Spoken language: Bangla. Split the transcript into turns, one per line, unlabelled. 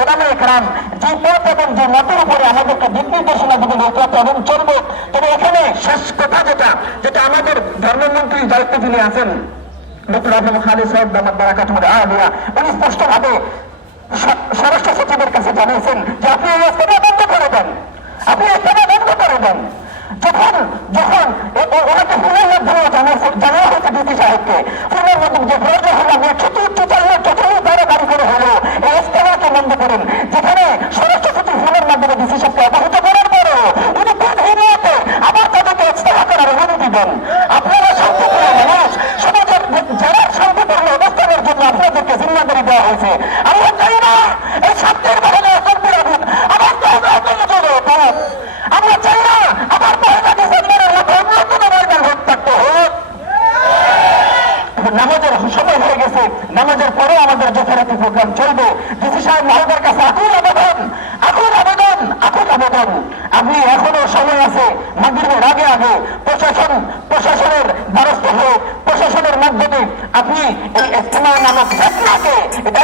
ওলামা একরাম ধর্মমন্ত্রীর দায়িত্ব যিনি আছেন স্পষ্টভাবে স্বরাষ্ট্র সচিবের কাছে জানিয়েছেন যে আপনি এই ইস্তেমা বন্ধ করে দেন। আপনি ইস্তেমা বন্ধ করে দেন। যখন যখন ওনাকে ফোনের মাধ্যমে জানা হয়েছে ডিসি সাহেবকে ফোনের মাধ্যমে যে প্রয়োজন হলো, আমরা চতুর্থ চাইলে চতুর্থ দ্বারা বাড়ি করে হলো এই ইস্তেমাকে বন্ধ করেন যেখানে স্বরাষ্ট্র সচিব ফোনের মাধ্যমে ডিসি সাহেবকে অবহিত করার পরও উনি কোন হিরিয়াতে আবার তাদেরকে ইস্তেমা অনুমতি আপনারা শান্তিপ্রিয় মানুষ সমাজের যারা শান্তিপূর্ণ অবস্থানের জন্য আপনাদেরকে জিম্মাদারি দেওয়া হয়েছে আমরা চাই না এই শান্তির বাহিনী দৌড়ে চলে চলে আমরা চাই না আবার পয়লা ডিসেম্বরের মতো অন্য কোনো হোক, থাকতে হোক। নামাজের সময় হয়ে গেছে, নামাজের পরে আমাদের যথারীতি প্রোগ্রাম চলবে। ডিসি সাহেব মহোদয়ের কাছে আকুল আবেদন আকুল আবেদন আকুল আবেদন। আপনি এখনও সময় আছে মাগরিবের আগে আগে। প্রশাসন, প্রশাসনের দ্বারস্থ হয়ে প্রশাসনের মাধ্যমে আপনি এই ইস্তেমা নামক ঘটনাকে এটা